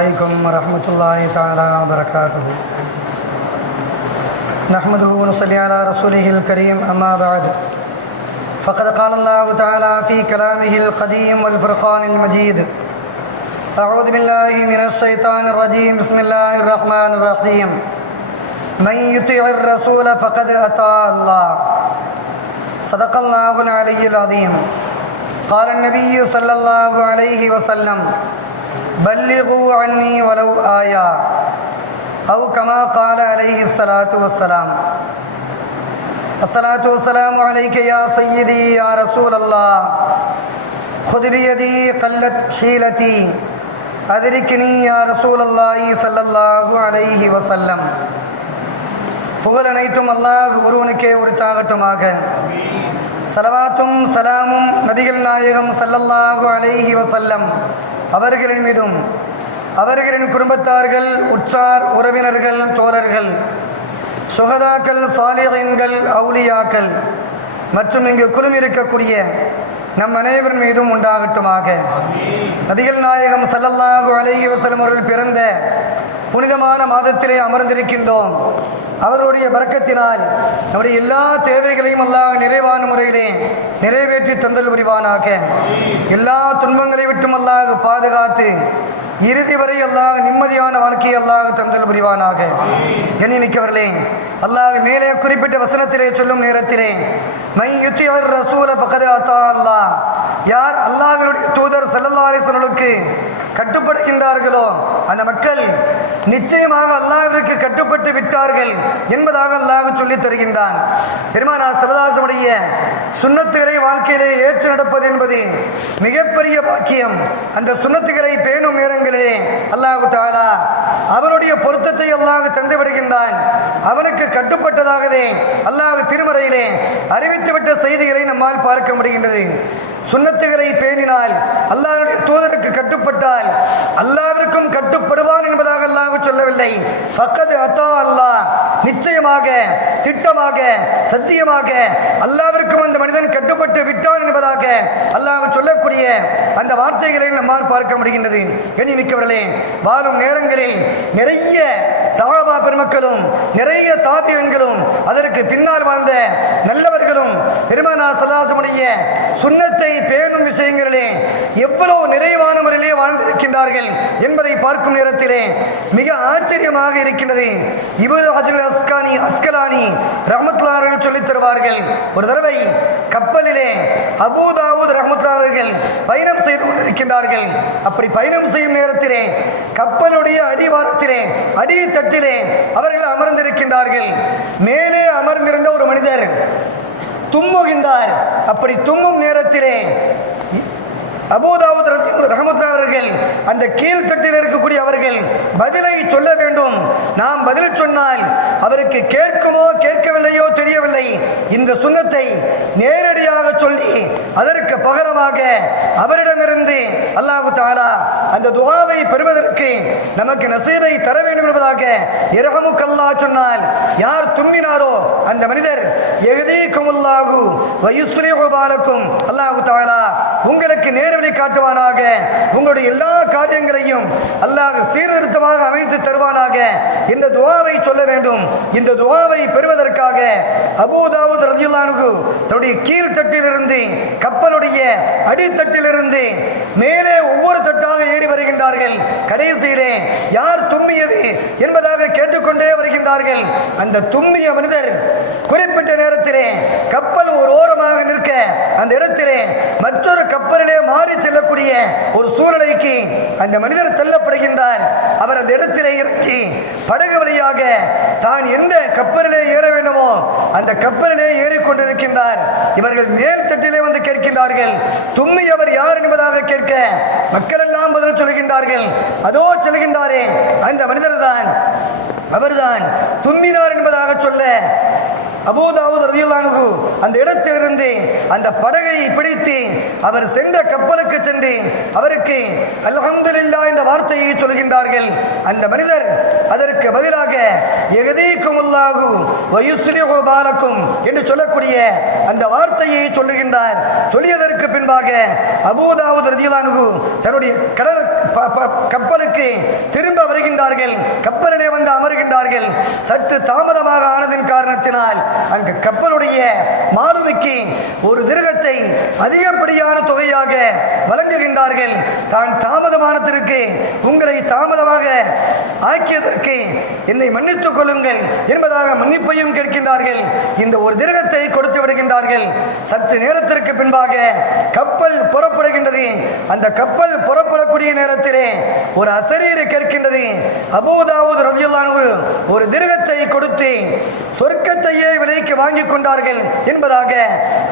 عليكم ورحمة الله تعالى وبركاته نحمده ونصلي على رسوله الكريم أما بعد۔ فقد قال الله تعالى في كلامه القديم والفرقان المجيد أعوذ بالله من الشيطان الرجيم بسم الله الرحمن الرحيم من يطيع الرسول فقد أطاع الله صدق الله العلي العظيم قال النبي صلى الله عليه وسلم۔ بلغوا عني ولو آية أو كما قال عليه الصلاة والسلام الصلاة والسلام عليك يا سيدي يا رسول الله خذ بيدي قلت حيلتي أدركني يا رسول الله صلى الله عليه وسلم புகழ் அனைத்தும் அல்லாஹ் ஒருவனுக்கே உரித்தாகட்டுமாக சலவாத்தும் சலாமும் நபிகள் நாயகம் சல்லல்லாஹு அலைஹி வசல்லம் அவர்களின் மீதும் அவர்களின் குடும்பத்தார்கள் உற்றார் உறவினர்கள் தோழர்கள் சுகதாக்கள் சாலிகன்கள் அவுலியாக்கள் மற்றும் இங்கு குழுமிருக்கக்கூடிய நம் அனைவர் மீதும் உண்டாகட்டுமாக. நபிகள் நாயகம் சல்லல்லாஹு அலைஹி வஸல்லம் அவர்கள் பிறந்த புனிதமான மாதத்திலே அமர்ந்திருக்கின்றோம். அவருடைய பறக்கத்தினால் நம்முடைய எல்லா தேவைகளையும் அல்லாஹ் நிறைவான முறையிலே நிறைவேற்றி தந்தல் புரிவானாக. எல்லா துன்பங்களை விட்டும் அல்லாஹ் பாதுகாத்து இறுதி வரை அல்லாஹ் நிம்மதியான வாழ்க்கையை அல்லாஹ் தந்தல் புரிவானாக. கண்ணியமிக்கவர்களே அல்லாஹ் மேலே குறிப்பிட்ட வசனத்திலே சொல்லும் நேரத்திலே மை யுத்தியவர் ரசூல பக்கது அத்தா அல்லாஹ். யார் அல்லாஹினுடைய தூதர் சல்லல்லா அலிஸ்வர்களுக்கு கட்டுப்படுகின்றார்களோ அந்த மக்கள் நிச்சயமாக அல்லாஹிற்கு கட்டுப்பட்டு விட்டார்கள் என்பதாக அல்லாஹ் சொல்லி தருகின்றான். பெருமானார் சரதாசனுடைய சுண்ணத்துகளை வாழ்க்கையிலே ஏற்று நடப்பது என்பது மிகப்பெரிய பாக்கியம். அந்த சுண்ணத்துகளை பேணும் நேரங்களிலே அல்லாஹு தாலா அவனுடைய பொருத்தத்தை அல்லாஹ் தந்து விடுகின்றான். அவனுக்கு கட்டுப்பட்டதாகவே அல்லாஹ் திருமறையிலே அறிவித்துவிட்ட செய்திகளை நம்மால் பார்க்க முடிகின்றது. சுண்ணத்துகளை பேணினால் அல்லாவுடைய தூதருக்கு கட்டுப்பட்டால் அல்லாவிற்கும் கட்டுப்படுவான் என்பதாக அல்லாஹ் சொல்லவில்லை. ஃபக்கது அத்தா அல்லாஹ். நிச்சயமாக திட்டமாக சத்தியமாக அல்லாவிற்கும் அந்த மனிதன் கட்டுப்பட்டு விட்டான் என்பதாக அல்லாஹ் சொல்லக்கூடிய அந்த வார்த்தைகளை நம்மால் பார்க்க முடிகின்றது. கண்ணியமிக்கவர்களே வாழும் நேரங்களில் நிறைய சகாபா பெருமக்களும் நிறைய தாபியன்களும் அதற்கு பின்னால் வாழ்ந்த நல்லவர்களும் பெருமானா சல்லாசமுடைய சுண்ணத்தை பேணும் விஷயங்களிலே எவ்வளவு நிறைவான முறையிலே வாழ்ந்திருக்கின்றார்கள் என்பதை பார்க்கும் நேரத்திலே மிக ஆச்சரியமாக இருக்கின்றது. இவர் அஜுல் அஸ்கானி அஸ்கலானி ரஹமத்துல்லார்கள் சொல்லித் தருவார்கள். ஒரு தடவை கப்பலிலே அபூதாவூத் ரஹமத்துல்லார்கள் பயணம் செய்து கொண்டிருக்கின்றார்கள். அப்படி பயணம் செய்யும் நேரத்திலே கப்பலுடைய அடிவாரத்திலே அடித்தட்டிலே அவர்கள் அமர்ந்திருக்கின்றார்கள். மேலே அமர்ந்திருந்த ஒரு மனிதர் தும்முகின்றார். அப்படி தும்மும் நேரத்திலே அபூதாவுத் ரஹமத்துல்லா அவர்கள் அந்த கீழ்த்தட்டில் இருக்கக்கூடிய அவர்கள் பதிலை சொல்ல வேண்டும். நாம் பதில் சொன்னால் அவருக்கு கேட்குமோ கேட்கவில்லையோ தெரியவில்லை. இந்த சுண்ணத்தை நேரடியாக சொல்லி அதற்கு பகரமாக அவரிடமிருந்து அல்லாஹு தாலா அந்த துவாவை பெறுவதற்கு நமக்கு நசீவை தர வேண்டும் என்பதாக இரகமுக்கல்லா சொன்னால் யார் தும்மினாரோ அந்த மனிதர் எகதீக்குமுல்லாகு வயுஸ்ரீஹு பாலக்கும் அல்லாஹு தாலா உங்களுக்கு நேர்வழி காட்டுவானாக. உங்களுடைய எல்லா காரியங்களையும் அல்லாஹ் சீர்திருத்தமாக அமைத்து தருவானாக. இந்த துவாவை சொல்ல வேண்டும். இந்த துவாவை பெறுவதற்காக அபூதாவுத் ரதியுல்லானுக்கு தன்னுடைய கீழ்த்தட்டிலிருந்து கப்பலுடைய அடித்தட்டிலிருந்து மேலே ஒவ்வொரு தட்டாக ஏறி வருகின்றார்கள். கடைசியிலே யார் தும்மியது என்பதாக கேட்டுக்கொண்டே வருகின்றார்கள். அந்த தும்மிய மனிதர் குறிப்பிட்ட நேரத்திலே கப்பல் ஒரு ஓரமாக நிற்க அந்த இடத்திலே மற்றொரு கப்பலிலே மாறி செல்லக்கூடிய ஒரு சூழ்நிலைக்கு அந்த மனிதர் தள்ளப்படுகின்றார். அவர் அந்த இடத்திலே இறக்கி படகு வழியாக தான் எந்த கப்பலிலே ஏற வேண்டுமோ அந்த கப்பலிலே ஏறிக்கொண்டிருக்கின்றார். இவர்கள் மேல் தட்டிலே வந்து கேட்கின்றார்கள் தும்மியவர் யார்? என்பதாக கேட்க மக்கள் எல்லாம் பதில் சொல்கின்றார்கள். அதோ செல்கின்றாரே அந்த மனிதர் தான் அவர்தான் தும்மினார் என்பதாக சொல்ல அபூதாவது ரதியுல்லானுகு அந்த இடத்திலிருந்து அந்த படகை பிடித்து அவர் சென்ற கப்பலுக்கு சென்று அவருக்கு அல்ஹம்துலில்லா என்ற வார்த்தையை சொல்கின்றார்கள். அந்த மனிதர் அதற்கு பதிலாக எகதீக்குமுல்லாஹு வயுஸ்லிஹு பாலக்கும் என்று சொல்லக்கூடிய அந்த வார்த்தையை சொல்லுகின்றார். சொல்லியதற்கு பின்பாக அபூதாவது ரதியுல்லானுகு தன்னுடைய கடல் ப- ப- கப்பலுக்கு திரும்ப வருகின்றார்கள். கப்பலிலே வந்து அமர்கின்றார்கள். சற்று தாமதமாக ஆனதின் காரணத்தினால் அங்கு கப்பலுடைய மாலுமிக்கு ஒரு திருகத்தை அதிகப்படியான தொகையாக வழங்குகின்றார்கள். தான் தாமதமானதற்கு உங்களை தாமதமாக ஆக்கியதற்கு என்னை மன்னித்துக் கொள்ளுங்கள் என்பதாக மன்னிப்பையும் கேட்கின்றார்கள். இந்த ஒரு திருகத்தை கொடுத்து விடுகின்றார்கள். சற்று நேரத்திற்கு பின்பாக கப்பல் புறப்படுகின்றது. அந்த கப்பல் புறப்படக்கூடிய நேரத்திலே ஒரு அசரீரை கேட்கின்றது. அபோதாவது ரலியல்லாஹு ஒரு திருகத்தை கொடுத்து சொர்க்கத்தையே விலைக்கு வாங்கி கொண்டார்கள் என்பதாக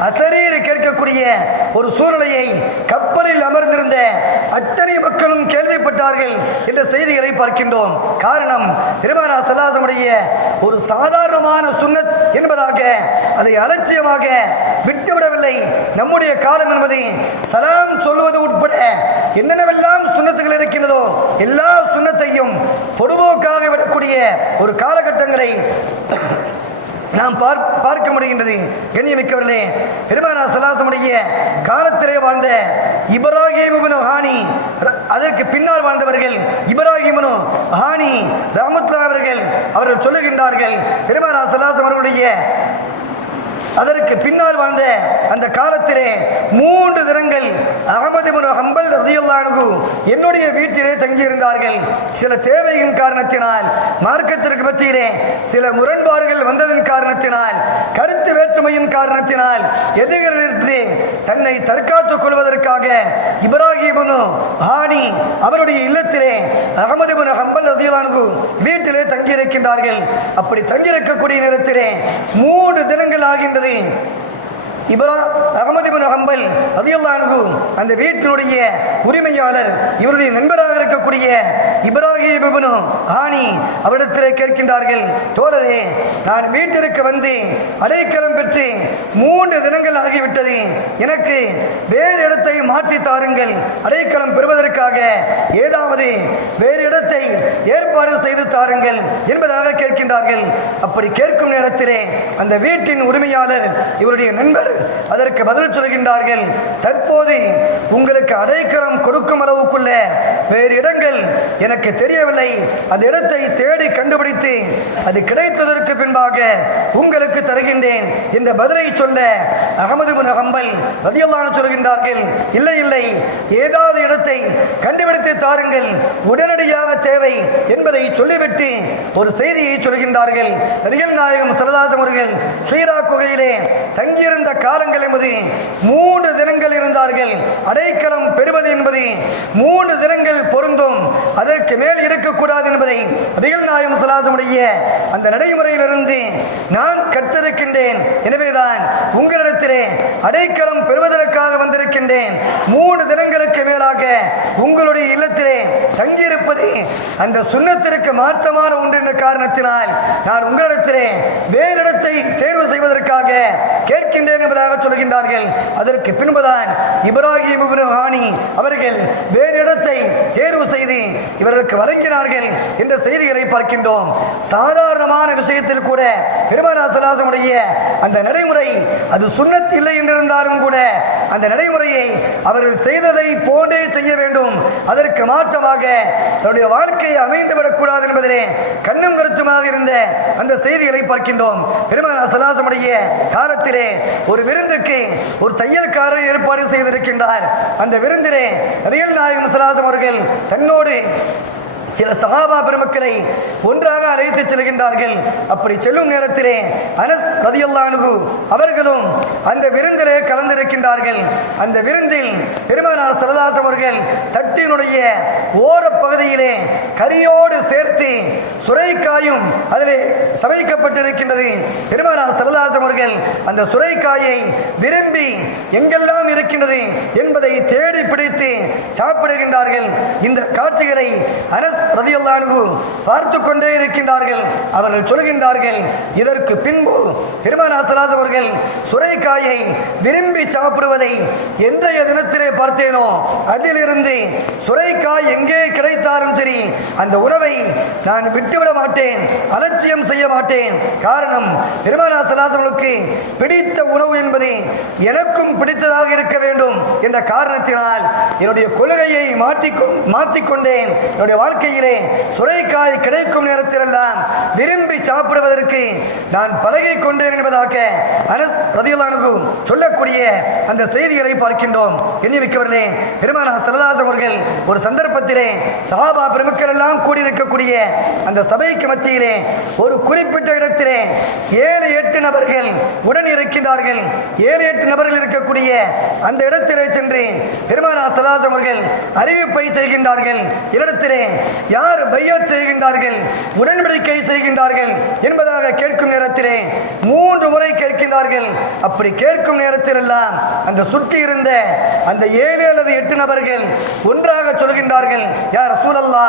அசரீரை கேட்கக்கூடிய ஒரு சூழ்நிலையை கப்பலில் அமர்ந்திருந்த அத்தனை மக்களும் கேள்விப்பட்டார்கள் என்ற செய்திகளை பார்க்கின்றோம். காரணம் பெருமானா சல்லாசமுடைய ஒரு சாதாரணமான சுண்ணத் என்பதாக அதை அலட்சியமாக விட்டுவிடவில்லை. நம்முடைய காலம் என்பது சலாம் சொல்லுவது உட்பட என்னென்னவெல்லாம் சுண்ணத்துகள் இருக்கின்றதோ எல்லா சுண்ணத்தையும் பொதுபோக்காக விடக்கூடிய ஒரு காலகட்டங்களை நாம் பார்க்க பார்க்க முடிகின்றது. கண்ணியமிக்கவர்களே பெருமானா சலாசமுடைய காலத்திலே வாழ்ந்த இப்ராஹிம் ஹானி அதற்கு பின்னால் வாழ்ந்தவர்கள் இப்ராஹிம் ஹானி ராமத்ரா அவர்கள் அவர்கள் சொல்லுகின்றார்கள் பெருமானா சலாசம் அவர்களுடைய அதற்கு பின்னால் வாழ்ந்த அந்த காலத்திலே மூன்று தினங்கள் அகமது ஹம்பல் ரலியல்லாஹு என்னுடைய வீட்டிலே தங்கியிருந்தார்கள். சில தேவையின் காரணத்தினால் மார்க்கத்திற்கு பற்றியிலே சில முரண்பாடுகள் வந்ததன் காரணத்தினால் கருத்து வேற்றுமையின் காரணத்தினால் எதிரிலிருந்து தன்னை தற்காத்துக் கொள்வதற்காக இப்ராஹிமனு ஹானி அவருடைய இல்லத்திலே அகமது இப்னு ஹம்பல் ரலியல்லாஹு வீட்டிலே தங்கியிருக்கின்றார்கள். அப்படி தங்கியிருக்கக்கூடிய நேரத்திலே மூன்று தினங்கள் ஆகின்றது. 定 இப்ரா அகமது இப்னு ஹம்பல் ரலியல்லாஹு அந்த வீட்டினுடைய உரிமையாளர் இவருடைய நண்பராக இருக்கக்கூடிய இப்ராஹிம் இப்னு ஹானி அவரிடத்திலே கேட்கின்றார்கள் தோழரே நான் வீட்டிற்கு வந்து அடைக்கலம் பெற்று மூன்று தினங்கள் ஆகிவிட்டது. எனக்கு வேறு இடத்தை மாற்றி தாருங்கள். அடைக்கலம் பெறுவதற்காக ஏதாவது வேறு இடத்தை ஏற்பாடு செய்து தாருங்கள் என்பதாக கேட்கின்றார்கள். அப்படி கேட்கும் நேரத்திலே அந்த வீட்டின் உரிமையாளர் இவருடைய நண்பர் அதற்கு பதில் சொல்கின்றார்கள் தற்போது உங்களுக்கு அடைக்கலம் கொடுக்கும் அளவுக்குள்ள வேறு இடங்கள் எனக்கு தெரியவில்லை. அந்த இடத்தை தேடி கண்டுபிடித்து அது கிடைத்ததற்கு பின்பாக உங்களுக்கு தருகின்றேன் என்ற பதிலை சொல்ல அகமது பின் அகம்பல் பதியல்லான சொல்கின்றார்கள் இல்லை இல்லை. ஏதாவது இடத்தை கண்டுபிடித்து தாருங்கள். உடனடியாக தேவை என்பதை சொல்லிவிட்டு ஒரு செய்தியை சொல்கின்றார்கள். ரியல் நாயகம் சரதாசம் அவர்கள் ஹீரா குகையிலே தங்கியிருந்த காலங்கள் என்பது மூன்று தினங்கள் இருந்தார்கள். அடைக்கலம் பெறுவது என்பது மூன்று தினங்கள் பொருந்தும். அதற்கு மேல் இருக்கக்கூடாது என்பதை அபிகள் நாயம் சலாசமுடைய அந்த நடைமுறையிலிருந்து நான் கற்றிருக்கின்றேன். எனவேதான் உங்களிடத்திலே அடைக்கலம் பெறுவதற்காக வந்திருக்கின்றேன். மூன்று தினங்களுக்கு மேலாக உங்களுடைய இல்லத்திலே தங்கியிருப்பது அந்த சுண்ணத்திற்கு மாற்றமான ஒன்று என்ற காரணத்தினால் நான் உங்களிடத்திலே வேறு இடத்தை தேர்வு செய்வதற்காக கேட்கின்றேன் என்பதாக சொல்கின்றார்கள். அதற்கு பின்புதான் இப்ராஹிம் ஹானி அவர்கள் வேறு இடத்தை தேர்வு செய்து இவர்களுக்கு வழங்கினார்கள் என்ற செய்திகளை பார்க்கின்றோம். சாதாரணமான விஷயத்தில் கூட பெருமானா சலாசமுடைய அந்த நடைமுறை அது சுண்ணத் இல்லை என்றிருந்தாலும் கூட அந்த நடைமுறையை அவர்கள் செய்ததை போன்றே செய்ய வேண்டும். அதற்கு மாற்றமாக தன்னுடைய வாழ்க்கையை அமைந்துவிடக்கூடாது என்பதிலே கண்ணும் கருத்துமாக இருந்த அந்த செய்திகளை பார்க்கின்றோம். பெருமானா சலாசமுடைய காலத்திலே ஒரு விருந்துக்கு ஒரு தையல்காரர் ஏற்பாடு செய்திருக்கின்றார். அந்த விருந்திலே ரியல் நாயகம் சலாசம் அவர்கள் தன்னோடு சில சகாபா பெருமக்களை ஒன்றாக அழைத்து செல்கின்றார்கள். அப்படி செல்லும் நேரத்திலே அனஸ் ரதியல்லானுகு அவர்களும் அந்த விருந்திலே கலந்திருக்கின்றார்கள். அந்த விருந்தில் பெருமானார் சரதாஸ் அவர்கள் தட்டினுடைய ஓரப் பகுதியிலே கரியோடு சேர்த்து சுரைக்காயும் அதிலே சமைக்கப்பட்டிருக்கின்றது. பெருமானார் சரதாஸ் அவர்கள் அந்த சுரைக்காயை விரும்பி எங்கெல்லாம் இருக்கின்றது என்பதை தேடி பிடித்து சாப்பிடுகின்றார்கள். இந்த காட்சிகளை அனஸ் ரதியுல்லானு பார்த்து கொண்டே இருக்கின்றார்கள். அவர்கள் சொல்கின்றார்கள் இதற்கு பின்பு பெருமானா அவர்கள் சுரைக்காயை விரும்பி சாப்பிடுவதை என்றைய தினத்திலே பார்த்தேனோ? அதிலிருந்து சுரைக்காய் எங்கே கிடைத்தாலும் சரி அந்த உணவை நான் விட்டுவிட மாட்டேன் அலட்சியம் செய்ய மாட்டேன். காரணம் பெருமானா பிடித்த உணவு என்பது எனக்கும் பிடித்ததாக இருக்க வேண்டும் என்ற காரணத்தினால் என்னுடைய கொள்கையை மாற்றிக்கொ மாற்றிக்கொண்டேன். என்னுடைய செய்கிறேன் சுரைக்காய் கிடைக்கும் நேரத்திலெல்லாம் விரும்பி சாப்பிடுவதற்கு நான் பழகிக் கொண்டேன் என்பதாக அனஸ் பிரதிகளானது சொல்லக்கூடிய அந்த செய்திகளை பார்க்கின்றோம். எண்ணி வைக்கவர்களே பெருமான சரதாஸ் அவர்கள் ஒரு சந்தர்ப்பத்திலே சஹாபா பெருமக்கள் எல்லாம் கூடியிருக்கக்கூடிய அந்த சபைக்கு மத்தியிலே ஒரு குறிப்பிட்ட இடத்திலே ஏழு எட்டு நபர்கள் உடன் இருக்கின்றார்கள். ஏழு எட்டு நபர்கள் இருக்கக்கூடிய அந்த இடத்திலே சென்று பெருமானா சதாஸ் அவர்கள் அறிவிப்பை செய்கின்றார்கள். இடத்திலே யார் பையத் செய்கின்றார்கள்? உடன்படிக்கை செய்கின்றார்கள் என்பதாக கேட்கும் நேரத்திலே மூன்று முறை கேட்கின்றார்கள். அப்படி கேட்கும் நேரத்திலெல்லாம் அந்த சுற்றி இருந்த அந்த ஏழு அல்லது எட்டு நபர்கள் ஒன்றாக சொல்கின்றார்கள் யார் சூழல்லா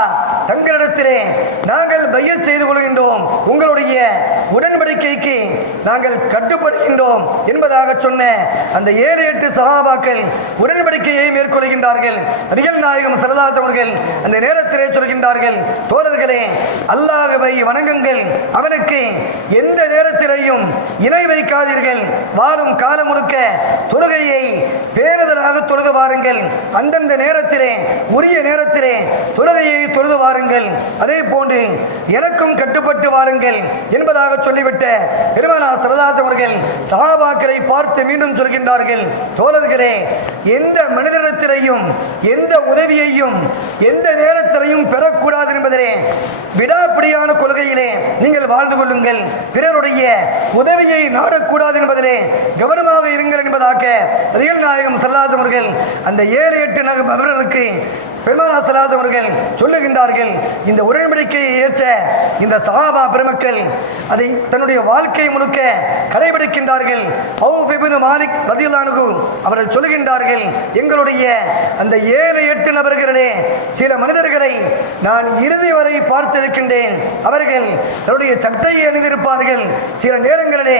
தங்களிடத்திலே நாங்கள் பைய செய்து கொள்கின்றோம். உங்களுடைய உடன்படிக்கைக்கு நாங்கள் கட்டுப்படுகின்றோம். என்பதாக சொன்ன அந்த ஏழு எட்டு சகாபாக்கள் உடன்படிக்கையை மேற்கொள்கின்றார்கள். நபிகள் நாயகம் சரதாஸ் அவர்கள் அந்த நேரத்திலே சொல்கின்றார்கள் தோழர்களே அல்லாஹவை வணங்குங்கள். அவனுக்கு எந்த நேரத்திலையும் இணை வைக்காதீர்கள். வாழும் காலம் முழுக்க தொழுகையை பேருதலாக தொழுது வாருங்கள். அந்தந்த நேரத்திலே உரிய நேரத்திலே தொழுகையை தொழுது வாருங்கள். அதே போன்று எனக்கும் கட்டுப்பட்டு வாருங்கள் என்பதாக சொல்லிவிட்ட பெருமானார் சரதாஸ் அவர்கள் சகாபாக்களை பார்த்து மீண்டும் சொல்கின்றார்கள். தோழர்களே எந்த மனிதனிடத்திலையும் எந்த உதவியையும் எந்த நேரத்திலையும் விடக்கூடாது என்பதிலே விடாப்பிடியான கொள்கையிலே நீங்கள் வாழ்ந்து கொள்ளுங்கள். பிறருடைய உதவியை நாடக்கூடாது என்பதிலே கவனமாக இருங்கள் என்பதாக ரியல் நாயகம் சல்லாஸ் அவர்கள் அந்த ஏழு எட்டு நகர் அவர்களுக்கு பெருமானா சலாஸ் அவர்கள் சொல்லுகின்றார்கள் இந்த உடன்படிக்கையை ஏற்ற இந்த சகாபா பெருமக்கள் அதை தன்னுடைய வாழ்க்கை முழுக்க கடைபிடிக்கின்றார்கள் அவுஃப் மாலிக் ரதியுல்லானுகு அவர்கள் சொல்லுகின்றார்கள் எங்களுடைய அந்த ஏழு எட்டு நபர்களிலே சில மனிதர்களை நான் இறுதி வரை பார்த்திருக்கின்றேன். அவர்கள் தன்னுடைய சட்டையை அணிந்திருப்பார்கள். சில நேரங்களிலே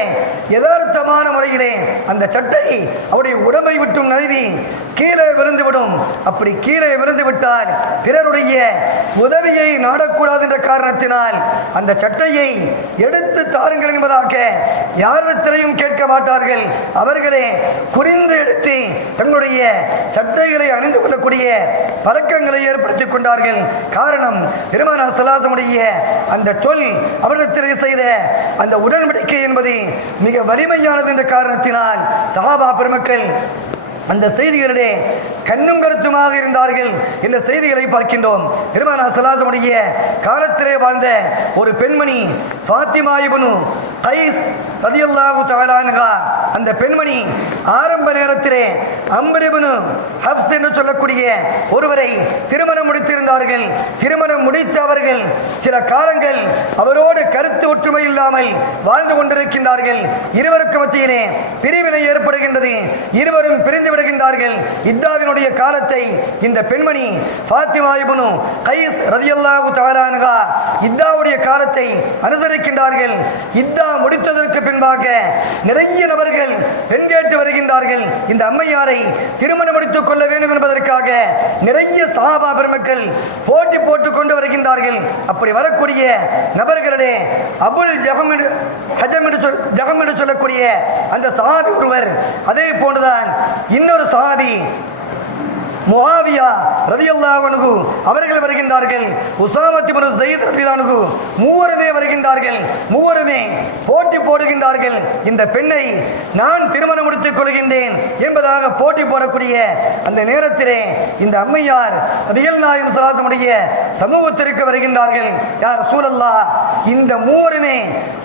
யதார்த்தமான முறையிலே அந்த சட்டை அவருடைய உடம்பை விட்டும் நழுவி கீழே விழுந்துவிடும். அப்படி கீழே விழுந்து விட்டால் பிறருடைய உதவியை நாடக்கூடாது என்ற காரணத்தினால் அந்த சட்டையை எடுத்து தாருங்கள் என்பதாக யாரிடத்திலையும் கேட்க மாட்டார்கள். அவர்களே குறிந்து எடுத்து தங்களுடைய சட்டைகளை அணிந்து கொள்ளக்கூடிய பழக்கங்களை ஏற்படுத்தி கொண்டார்கள். காரணம் பெருமான சலாசமுடைய அந்த சொல் அவரிடத்தில் செய்த அந்த உடன்படிக்கை என்பது மிக வலிமையானது என்ற காரணத்தினால் சகாபா பெருமக்கள் அந்த செய்திகளிலே கண்ணும் கருத்துமாக இருந்தார்கள் என்ற செய்திகளை பார்க்கின்றோம். பெருமான சலாசமுடைய காலத்திலே வாழ்ந்த ஒரு பெண்மணி ஃபாத்திமா கைஸ் ரதியல்லாஹு தஆலான்ஹா அந்த பெண்மணி ஆரம்ப நேரத்திலே அம்பரிபனு ஹப்ஸ் என்று சொல்லக்கூடிய ஒருவரை திருமணம் முடித்திருந்தார்கள். திருமணம் முடித்து அவர்கள் சில காலங்கள் அவரோடு கருத்து ஒற்றுமை இல்லாமல் வாழ்ந்து கொண்டிருக்கின்றார்கள். இருவருக்கு மத்தியிலே பிரிவினை ஏற்படுகின்றது. இருவரும் பிரிந்து விடுகின்றார்கள். இத்தாவினுடைய காலத்தை இந்த பெண்மணி ஃபாத்திமா கைஸ் ரதியல்லாஹு தஆலான்ஹா இத்தாவுடைய காலத்தை அனுசரிக்கின்றார்கள். இத்தா முடித்ததற்கு பின்பாக நிறைய நபர்கள் பெண் கேட்டு வருகின்றார்கள். இந்த அம்மையாரை திருமணம் முடித்துக் கொள்ள வேண்டும் என்பதற்காக நிறைய சாபா பெருமக்கள் போட்டி போட்டு கொண்டு வருகின்றார்கள். அப்படி வரக்கூடிய நபர்களே அபுல் ஜகம் என்று ஹஜம் என்று சொல் ஜகம் என்று சொல்லக்கூடிய அந்த சஹாபி ஒருவர் அதே போன்றுதான் இன்னொரு சஹாபி முகாவியா ரலியல்லாஹு அவர்கள் வருகின்றார்கள். உசாமத் இப்னு ஸைத் ரலியல்லாஹு மூவருமே வருகின்றார்கள். மூவருமே போட்டி போடுகின்றார்கள். இந்த பெண்ணை நான் திருமணம் முடித்துக் கொள்கின்றேன் என்பதாக போட்டி போடக்கூடிய அந்த நேரத்திலே இந்த அம்மையார் நபிகள் நாயகம் சலாசமுடைய சமூகத்திற்கு வருகின்றார்கள். யார் சூழல்லா இந்த மூவருமே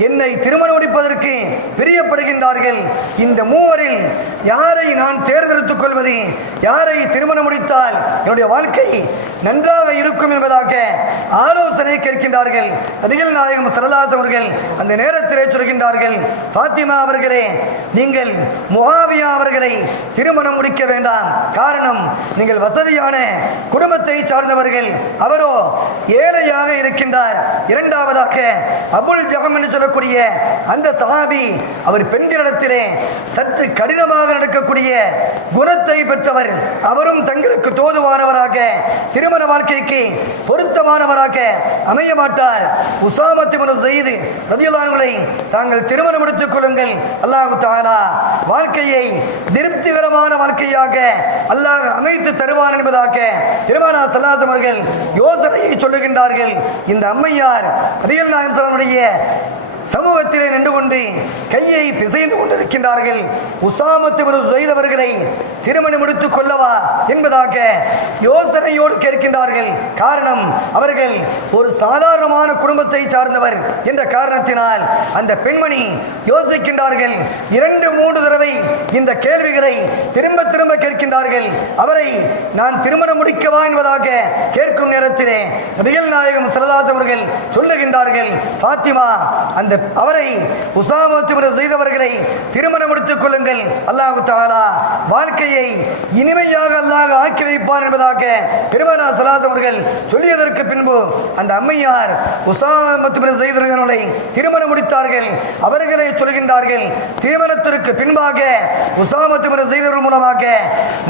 என்னை திருமணம் முடிப்பதற்கு பிரியப்படுகின்றார்கள். இந்த மூவரில் யாரை நான் தேர்ந்தெடுத்துக் கொள்வது? யாரை திருமணம் முடித்தால் என்னுடைய வாழ்க்கை நன்றாக இருக்கும் என்பதாக ஆலோசனை கேட்கின்றார்கள். அதிகள் நாயகம் சரதாஸ் அவர்கள் அந்த நேரத்திலே சொல்கின்றார்கள் ஃபாத்திமா அவர்களே நீங்கள் முகாவியா அவர்களை திருமணம் முடிக்க வேண்டாம். காரணம் நீங்கள் வசதியான குடும்பத்தை சார்ந்தவர்கள். அவரோ ஏழையாக இருக்கின்றார். இரண்டாவதாக அபுல் ஜகம் என்று சொல்லக்கூடிய அந்த சஹாபி அவர் பெண்களிடத்திலே சற்று கடினமாக நடக்கக்கூடிய குணத்தை பெற்றவர். அவரும் தங்களுக்கு தோதுவானவராக திருமண வாழ்க்கைக்கு பொருத்தமானவராக அமைய மாட்டார். உசாமத்தி செய்து ரதியுல்லான்களை தாங்கள் திருமணம் எடுத்துக் கொள்ளுங்கள். அல்லாஹு தாலா வாழ்க்கையை திருப்திகரமான வாழ்க்கையாக அல்லாஹ் அமைத்து தருவான் என்பதாக திருமணா சல்லாசம் அவர்கள் யோசனையை சொல்லுகின்றார்கள். இந்த அம்மையார் ரதியல் நாயம்சனுடைய சமூகத்திலே நின்று கொண்டு கையை பிசைந்து கொண்டிருக்கின்றார்கள். உசாமத்து செய்தவர்களை திருமணம் முடித்துக் கொள்ளவா என்பதாக யோசனையோடு கேட்கின்றார்கள். காரணம் அவர்கள் ஒரு சாதாரணமான குடும்பத்தை சார்ந்தவர் என்ற காரணத்தினால் அந்த பெண்மணி யோசிக்கின்றார்கள். இரண்டு மூன்று தடவை இந்த கேள்விகளை திரும்ப திரும்ப கேட்கின்றார்கள். அவரை நான் திருமணம் முடிக்கவா என்பதாக கேட்கும் நேரத்திலே நபிகள் நாயகம் சிலதாஸ் அவர்கள் சொல்லுகின்றார்கள். ஃபாத்திமா அந்த அவரை உசாமத்து செய்தவர்களை திருமணம் முடித்துக் கொள்ளுங்கள். அல்லாஹு தாலா வாழ்க்கையை இனிமையாக அல்லாஹ் ஆக்கி வைப்பார் என்பதாக பெருமானா சலாஸ் அவர்கள் சொல்லியதற்கு பின்பு அந்த அம்மையார் உசாமத்து செய்தவர்களை திருமணம் முடித்தார்கள். அவர்களை சொல்கின்றார்கள் திருமணத்திற்கு பின்பாக உசாமத்து செய்தவர்கள் மூலமாக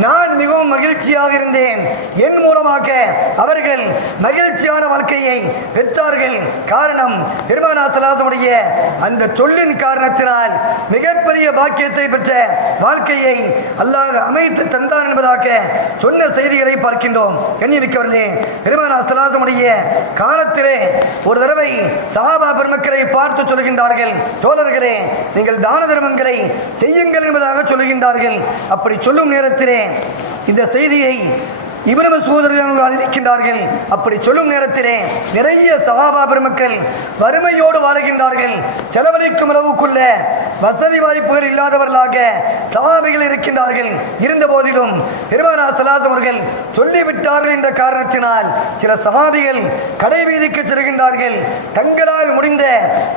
நான் மிகவும் மகிழ்ச்சியாக இருந்தேன். என் மூலமாக அவர்கள் மகிழ்ச்சியான வாழ்க்கையை பெற்றார்கள். காரணம் பெருமானா சலாசமுடைய அந்த சொல்லின் காரணத்தினால் மிகப்பெரிய பாக்கியத்தை பெற்ற வாழ்க்கையை அல்லாஹ் அமைத்து தந்தான் என்பதாக சொன்ன செய்திகளை பார்க்கின்றோம். கண்ணியமிக்கவர்களே பெருமான அசலாசமுடைய காலத்திலே ஒரு தடவை சஹாபா பெருமக்களை பார்த்து சொல்கின்றார்கள் தோழர்களே நீங்கள் தான தர்மங்களை செய்யுங்கள் என்பதாக சொல்கின்றார்கள். அப்படி சொல்லும் நேரத்திலே இந்த செய்தியை இவ்வளவு சகோதரர்கள் அறிவிக்கின்றார்கள் அப்படி சொல்லும் நேரத்திலே நிறைய சகாபா பெருமக்கள் வறுமையோடு வாழுகின்றார்கள். செலவழிக்கும் அளவுக்குள்ள வசதி வாய்ப்புகள் இல்லாதவர்களாக சகாபிகள் இருக்கின்றார்கள். இருந்த போதிலும் பெருமானா சலாஸ் அவர்கள் சொல்லிவிட்டார்கள் என்ற காரணத்தினால் சில சகாபிகள் கடை வீதிக்கு செல்கின்றார்கள். தங்களால் முடிந்த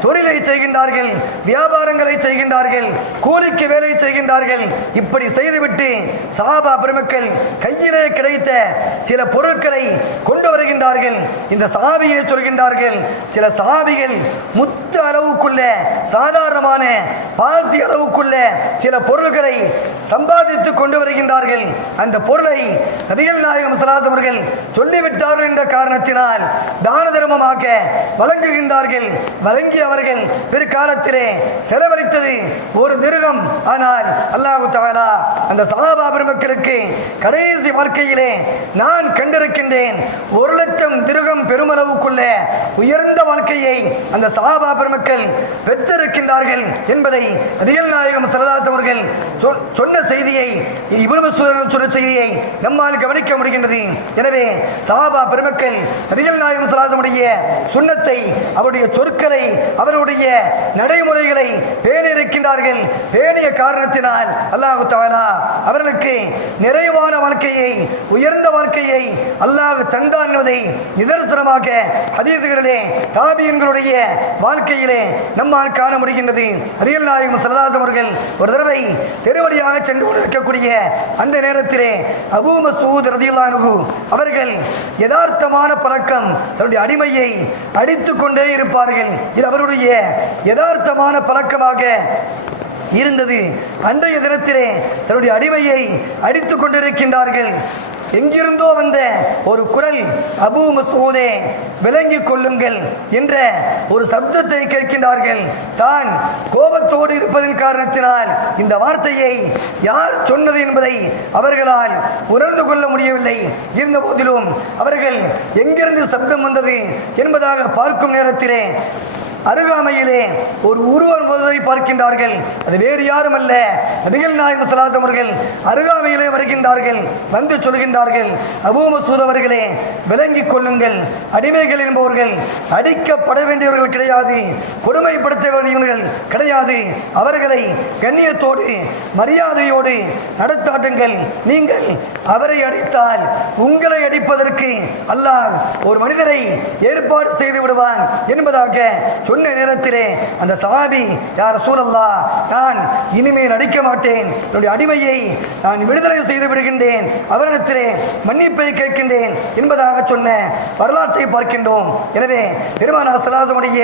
தொழிலை செய்கின்றார்கள் வியாபாரங்களை செய்கின்றார்கள் கூலிக்கு வேலை செய்கின்றார்கள். இப்படி செய்துவிட்டு சஹாபா பெருமக்கள் கையிலே கிடைத்த சில பொருட்களை கொண்டு வருகின்றார்கள். இந்த சாவியை சொல்கின்றார்கள் சில சாவிகள் முத்து அளவுக்குள்ள சாதாரணமான பாசி அளவுக்குள்ள சில பொருள்களை சம்பாதித்து கொண்டு வருகின்றார்கள். அந்த பொருளை நபிகள் நாயகம் சலாஸ் அவர்கள் சொல்லிவிட்டார்கள் என்ற காரணத்தினால் தான தர்மமாக வழங்குகின்றார்கள். வழங்கி அவர்கள் பிற்காலத்திலே செலவழித்தது ஒரு மிருகம். ஆனால் அல்லாஹு தாலா அந்த சஹாபா பெருமக்களுக்கு கடைசி வாழ்க்கையிலே நான் கண்டிருக்கின்றேன் ஒரு லட்சம் திருகம் பெருமளவுக்குள்ள உயர்ந்த வாழ்க்கையை அந்த சஹாபா பெருமக்கள் மக்கள் பெற்றிருக்கின்றார்கள் என்பதை ரியல் நாயகம் சரதாஸ் அவர்கள் சொன்ன செய்தியை இவ்வளவு சொன்ன செய்தியை நம்மால் கவனிக்க முடிகின்றது. எனவே சஹாபா பெருமக்கள் ரியல் நாயகம் சலாசமுடைய சுண்ணத்தை அவருடைய சொற்களை அவருடைய நடைமுறைகளை பேணியிருக்கின்றார்கள். பேணிய காரணத்தினால் அல்லாஹு தாலா அவர்களுக்கு நிறைவான வாழ்க்கையை உயர்ந்த வாழ்க்கையை அல்லாஹ் தந்தான் என்பதை நிதர்சனமாக அதீதுகளிலே தாபியங்களுடைய வாழ்க்கையை வாழ்க்கையிலே நம்மால் காண முடிகின்றது. அரியல் நாயகம் சரதாஸ் அவர்கள் ஒரு தடவை தெருவழியாக சென்று கொண்டிருக்கக்கூடிய அந்த நேரத்திலே அபூ மசூத் ரதியுல்லானு அவர்கள் யதார்த்தமான பழக்கம் தன்னுடைய அடிமையை அடித்து கொண்டே இருப்பார்கள். இது அவருடைய யதார்த்தமான பழக்கமாக இருந்தது. அன்றைய தினத்திலே தன்னுடைய அடிமையை அடித்து கொண்டிருக்கின்றார்கள். எங்கிருந்தோ வந்த ஒரு குரல் அபூ மசூதே விளங்கிக் கொள்ளுங்கள் என்ற ஒரு சப்தத்தை கேட்கின்றார்கள். தான் கோபத்தோடு இருப்பதன் காரணத்தினால் இந்த வார்த்தையை யார் சொன்னது என்பதை அவர்களால் உணர்ந்து கொள்ள முடியவில்லை. இருந்த போதிலும் அவர்கள் எங்கிருந்து சப்தம் வந்தது என்பதாக பார்க்கும் நேரத்திலே அருகாமையிலே ஒரு உருவம் வருவதை பார்க்கின்றார்கள். அது வேறு யாரும் அல்ல நபிகள் நாயகம் சலாசம் அவர்கள் அருகாமையிலே வருகின்றார்கள். வந்து சொல்கின்றார்கள் அபூ மசூத் அவர்களே விளங்கிக் கொள்ளுங்கள். அடிமைகள் என்பவர்கள் அடிக்கப்பட வேண்டியவர்கள் கிடையாது. கொடுமைப்படுத்த வேண்டியவர்கள் கிடையாது. அவர்களை கண்ணியத்தோடு மரியாதையோடு நடத்தாட்டுங்கள். நீங்கள் அவரை அடித்தால் உங்களை அடிப்பதற்கு அல்லாஹ் ஒரு மனிதரை ஏற்பாடு செய்து விடுவான். என்பதாக சொன்ன நேரத்திலே அந்த சஹாபி யார் சூழல்லா நான் இனிமேல் அடிக்க மாட்டேன். என்னுடைய அடிமையை நான் விடுதலை செய்து விடுகின்றேன். அவரிடத்திலே மன்னிப்பை கேட்கின்றேன் என்பதாக சொன்ன வரலாற்றை பார்க்கின்றோம். எனவே பெருமானா சலாசமுடைய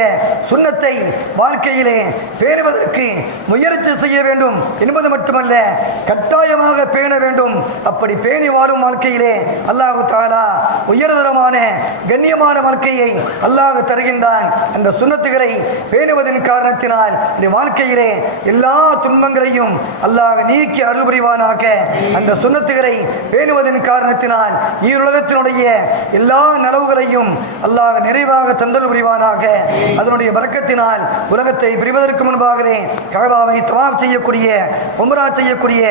சுண்ணத்தை வாழ்க்கையிலே பேணுவதற்கு முயற்சி செய்ய வேண்டும் என்பது மட்டுமல்ல கட்டாயமாக பேண வேண்டும். அப்படி பேணி வாழும் வாழ்க்கையிலே அல்லாஹு தாலா உயர்தரமான கண்ணியமான வாழ்க்கையை அல்லாஹ் தருகின்றான். அந்த சுண்ணத்துகளை பேணுவதன் காரணத்தினால் இந்த வாழ்க்கையிலே எல்லா துன்பங்களையும் அல்லாஹ் நீக்கி அருள் புரிவானாக அந்த சுண்ணத்துகளை பேணுவதன் காரணத்தினால் ஈருலகத்தினுடைய எல்லா நலவுகளையும் அல்லாஹ் நிறைவாக தந்தல் புரிவானாக. அதனுடைய வர்க்கத்தினால் உலகத்தை பிரிவதற்கு முன்பாகவே கழபாவை தவாப் செய்யக்கூடிய உம்ரா செய்யக்கூடிய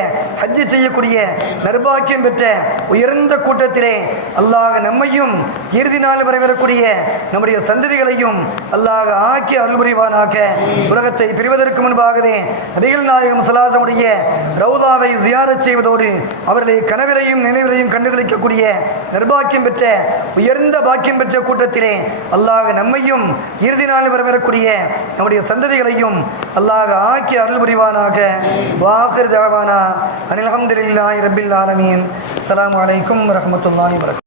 ஹஜ்ஜி செய்யக்கூடிய நர்பாக்கியம் பெற்ற உயர்ந்த கூட்டத்திலே அல்லாஹ் நம்மையும் இறுதி நாள் வரவிருக்கூடிய நம்முடைய சந்ததிகளையும் அல்லாஹ் ஆக்கி அருள் புரிவானாக உலகத்தை பிரிவதற்கு முன்பாகவே நபிகள் நாயகம் சலாசமுடைய ரவுதாவை ஜியாரச் செய்வதோடு அவர்களை கனவிலையும் நினைவிலையும் கண்டுகளிக்கக்கூடிய நிர்பாக்கியம் பெற்ற உயர்ந்த பாக்கியம் பெற்ற கூட்டத்திலே அல்லாஹ் நம்மையும் இறுதி நாள் வரவேறக்கூடிய நம்முடைய சந்ததிகளையும் அல்லாஹ் ஆக்கி அருள் புரிவானாக வாஹிர் ஜவானா அனில் அஹமதுல்லாஹி ரபில் ஆலமீன். அஸ்ஸலாமு வலைக்கம் வரஹ்மத்துல்லாஹி வரகம்